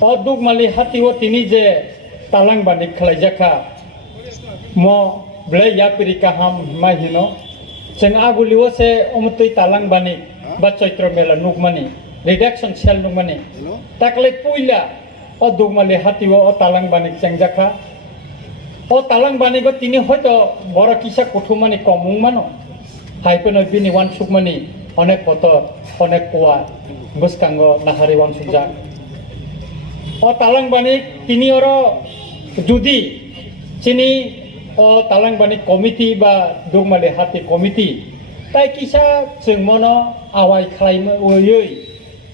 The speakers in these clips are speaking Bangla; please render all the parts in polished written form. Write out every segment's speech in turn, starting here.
o dugmali hati o tini je talang bani khlaijaka mo blai yapiri kaham mahino jeng aguli o se omtui talang bani ba chaitra mela nugmani redaction sel nugmani takle puila o dugmali hati o talang bani jengjaka o talang bani go tini hoyto boro kisa kuthumani komung mano haipeno bini wan sukmani onek kotor onek kuat buskango nahari wan sukja o talang bani tini oro judi chini o talang bani committee ba dugmali hati committee tai kisa jengmono awai khlaimo oyoi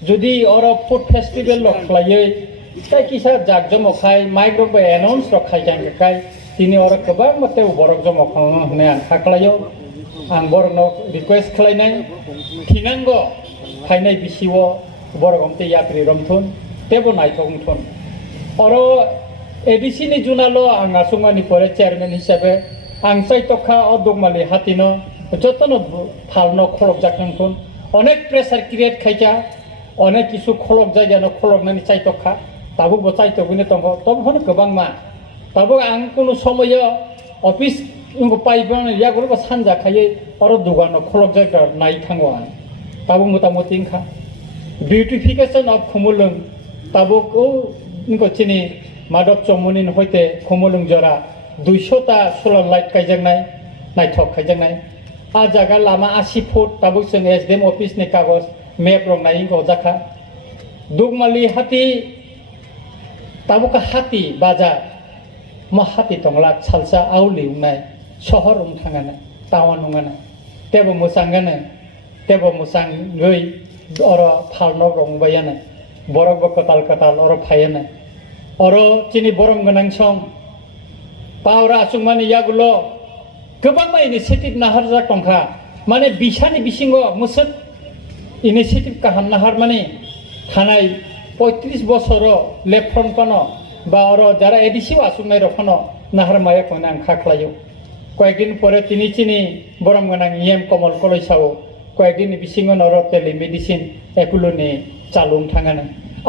judi oro food festival lo khlaioi tai kisa jakjomo khai micro ba announce ro khai jang kai tini oro kobang mate borok jomo khangno hne ang khaklayo ang borokno request khlainai thinango khainai bisiwo borok amte yapri romthun tebo naithongthun oro ADC ni junalo ang asungani pore chairman hisabe ang saitokha odugmali hatino jotono phalno kholok jaknthun onek pressure create khaija onek kisu kholok jaigano kholoknani saitokha tabu bo saitogune tongo tobhon kobangma tabu ang kono somoyo office ingo paibang yagulo ba sanja khaye oro dugano kholok jaiga nai thangwan tabu motamoti kha beautification of khumulung tabu ko ingo chini madok chomunin hoite khumulung jora 200 ta solar light kaijangnai naithok kaijangnai a jaga lama 80 foot tabu seng SDM office ni kagos map rong nai ko jakha dugmali hati tabu ka hati bazar ma hati tongla salsa auli unai শহর থাঙানা টাউন নঙানা তেবো মুসাঙ্গানা তেবো মুসাং গই অর ফালনো রংবায়ানা বরক বকতাল কতাল অর ফায়ানা অর চিনি বরম গনাং সং পাওরা আসুমানি ইয়াগুলো गोबां इनिशिएटिभ नाहारजा टंखा माने बिसानि बिसिंग मुसुद इनिशिएटिभ काहाम नाहार माने थानाय 35 बছर लेफ्रन पानो बा अर जारा एडिसि आसुनाय रखनो नाहार माया कोना आं खाख्लायो কয়েকদিন পরে তিনি চিনি বরম গনাং ইএম কমল কলেজাও কয়েকদিন বিসিং নর টেলি মেডিসিন একুলনি চালুং থাঙানো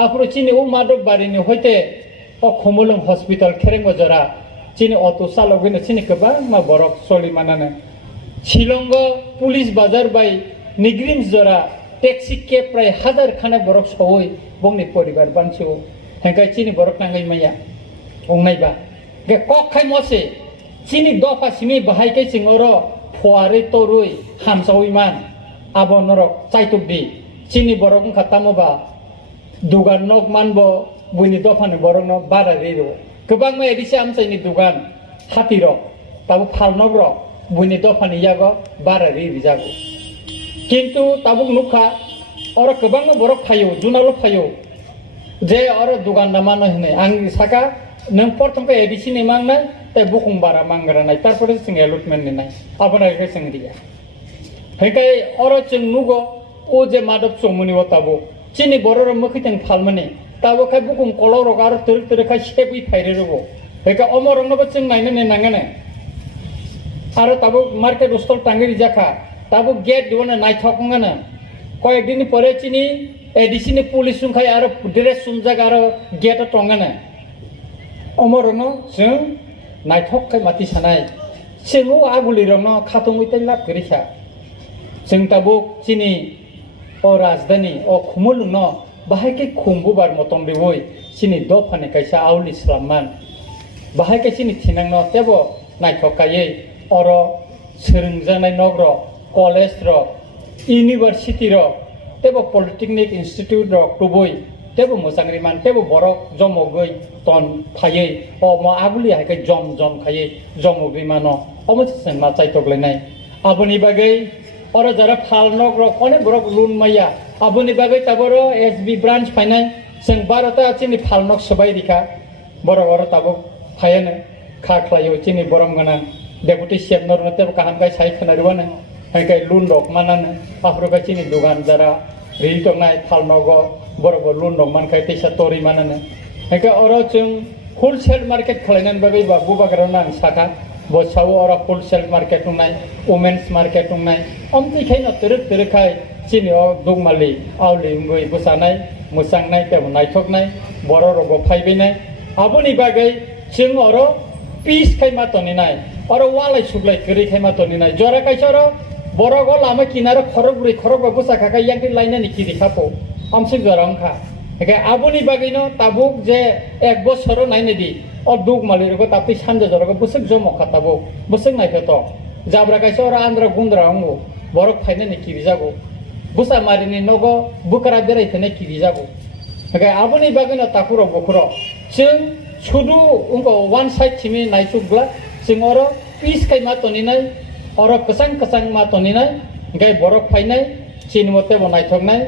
আপরো চিনি ও মাদক বাড়িনি হইতে ও খমুলং হসপিটাল খেরেঙ্গ জরা চিনি অটো চালকগিনে চিনি গোबां मा বরক সলি মানানো শিলংগ পুলিশ বাজার বাই নিগ্রিম জরা ট্যাক্সি কে প্রায় 1000 খানে বরক সই বংনি পরিবার বানছিও হেঙ্কাই চিনি বরক নাঙ্গাই মাইয়া অংনাইবা গে কখাই মছে চিনি দফা সিমি বাহাইকে সিংoro ফোয়ারে তরুই হামসাউইমান আবনরক চাইতুবদি চিনি বরক খাতামবা দুগান নক মানবো বুইনি দফানি বরক ন বারা রেরো गोबां मा एदिसे आमसाइनि दुगान हातिरक ताबो फालनग्रक बुइनि दफानि यागो बारा रि जागो किन्तु ताबुक नुखा और गोबां बरक फायो जुनालो फायो जे और दुगान नामानो हने आं साका नों प्रथमके एदिसे नि मांगनाय ताय बुकुं बारा मांगरानाय तारपरे जों एलटमेन्ट नि नाय आबनायके जों रिया हेकाय और जों नुगो ओ जे मादब चमुनि वताबो चिनि बरर मखितें फालमनि ताबो खाय बुकुं कलरक आरो तुरक तुरखाय सेबि फायरे रगो हेका अमरनबो जों नायनो नेनांगने आरो ताबो मार्केट उस्टल टांगिरि जाखा ताबो गेट दिवने नायथकंगने कयेक दिन परे चिनि एडिसिनि पुलिस सुंखाय आरो ड्रेस सुमजाग आरो गेट टंगने अमरनो जों नायथकखाय माति सानाय जों आगुलि रंनो खाथंगैताय लाब गरिखा जों ताबो चिनि ओ राजधानी ओ खुमुलुंनो बाहायके खुंबुबार मतम बेवय सिनि दफानि कायसा आवलि स्लामान बाहायके सिनि थिनांनो तेबो नायथकायै अर सोलोंजानाय नगर कलेज र इउनिभार्सिटी र तेबो पलिटेक्निक इन्स्टिट्यूट र टुबय तेबो मोजांरिमान तेबो बरक जमगै तन फायै अ म आगुलि हायके जम जम खायै जमगैमानो अमसे जों मा चाइतगलायनाय आबुनि बागै और जरा फालनक र अनेक बरक लुन माया आबुनि बागै ताबरो एसबी ब्रांच फाइनाय जों बारता चिनि फालनक सबाय दिखा बरक और ताबो फायानो खाख्लायो चिनि बरम गना डेपुटी सेफ नरनते काहामगाय साइ खनारिवानो हायगाय लुन रक मानानो आफ्रोगा चिनि दुगान जरा रिटनाय फालनक बरक लुन रक मानखाय तैसा तरि मानानो हायगाय और जों होलसेल मार्केट खालायनानै बागै बा बुबागारावनो आं साखा बसावो और होलसेल मार्केट दंनाय वुमेन्स मार्केट दंनाय अमतिखायनो तुरक तुरखाय चिनि दुगमालि आवलि उंगै बसानाय मोसांनाय तेमन नायथकनाय बर' रग फायबैनाय आबुनि बागै जों अरो पिस खायमा तनिनाय अरो वालाय सुग्लाय करि खायमा तनिनाय जरा काइसा अरो बर' गो लामा किनारे खरगुरि खरग बुसा खाका यांकि लाइनानि किरि खापो आमसे जरांखा एके आबुनि बागैनो ताबुक जे एक बছर नायनेदि अ दुग मालिरगो तापि सानजा जरगो बुसुक जम खाताबो बुसुक नायखतो जाब्रा काइसा अरो आन्द्रा गुन्द्रा अंगो बरक फायनानि किरि जागो बुसा मारिनि नगो बुकारा बेरायफेनाय किरि जागो एके आबुनि बागैनो ताकुरो बखुरो जों सुदु उंको वन साइड थिमि नायसुकब्ला जों अरो पिस खायमा तनिनाय अरो कसं कसं मा तनिनाय गाय बरक फायनाय चिन मते बनायथकनाय